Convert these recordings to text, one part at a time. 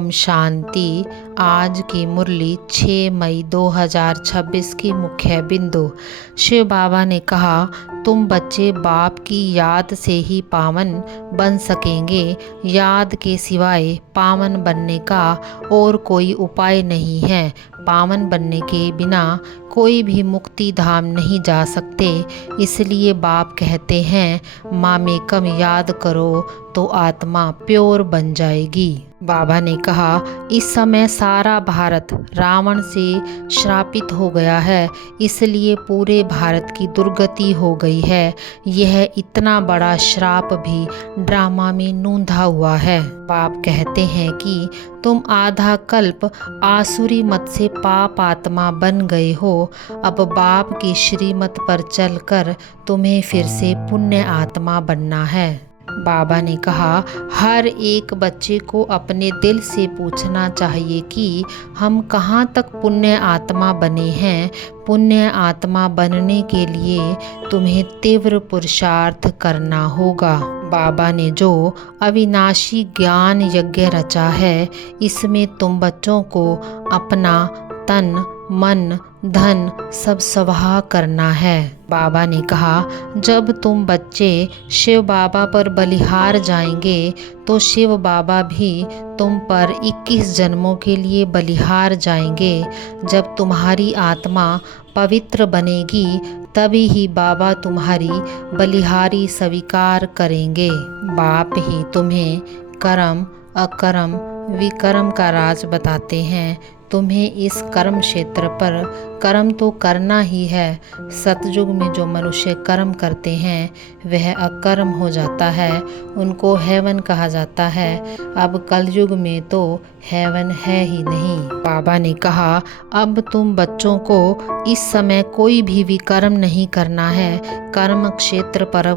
ओम शांति। आज की मुरली 6 मई 2026 की मुख्य बिंदु। शिव बाबा ने कहा, तुम बच्चे बाप की याद से ही पावन बन सकेंगे। याद के सिवाय पावन बनने का और कोई उपाय नहीं है। पावन बनने के बिना कोई भी मुक्ति धाम नहीं जा सकते। इसलिए बाप कहते हैं, मामेकम याद करो तो आत्मा प्योर बन जाएगी। बाबा ने कहा, इस समय सारा भारत रावण से श्रापित हो गया है, इसलिए पूरे भारत की दुर्गति हो गई है। यह इतना बड़ा श्राप भी ड्रामा में नूंधा हुआ है। बाप कहते हैं कि तुम आधा कल्प आसुरी मत से पाप आत्मा बन गए हो। अब बाप की श्रीमत पर चलकर तुम्हें फिर से पुण्य आत्मा बनना है। बाबा ने कहा, हर एक बच्चे को अपने दिल से पूछना चाहिए कि हम कहाँ तक पुण्य आत्मा बने हैं। पुण्य आत्मा बनने के लिए तुम्हें तीव्र पुरुषार्थ करना होगा। बाबा ने जो अविनाशी ज्ञान यज्ञ रचा है, इसमें तुम बच्चों को अपना तन मन धन सब स्वाहा करना है। बाबा ने कहा, जब तुम बच्चे शिव बाबा पर बलिहार जाएंगे तो शिव बाबा भी तुम पर 21 जन्मों के लिए बलिहार जाएंगे। जब तुम्हारी आत्मा पवित्र बनेगी तभी ही बाबा तुम्हारी बलिहारी स्वीकार करेंगे। बाप ही तुम्हें कर्म अकर्म विकर्म का राज बताते हैं। तुम्हें इस कर्म क्षेत्र पर कर्म तो करना ही है। सतयुग में जो मनुष्य कर्म करते हैं वह अकर्म हो जाता है, उनको हेवन कहा जाता है। अब कलयुग में तो हेवन है ही नहीं। बाबा ने कहा, अब तुम बच्चों को इस समय कोई भी विकर्म नहीं करना है। कर्म क्षेत्र पर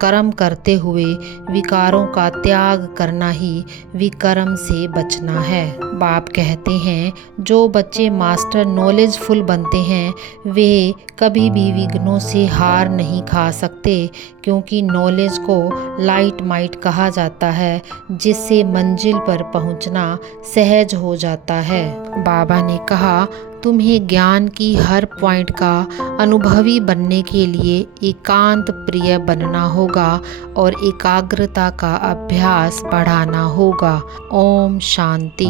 कर्म करते हुए विकारों का त्याग करना ही विकर्म से बचना है। बाप कहते हैं, जो बच्चे मास्टर नॉलेजफुल बनते हैं वे कभी भी विघ्नों से हार नहीं खा सकते, क्योंकि नॉलेज को लाइट माइट कहा जाता है, जिससे मंजिल पर पहुंचना सहज हो जाता है। बाबा ने कहा, तुम्हें ज्ञान की हर पॉइंट का अनुभवी बनने के लिए एकांत प्रिय बनना होगा और एकाग्रता का अभ्यास बढ़ाना होगा। ओम शांति।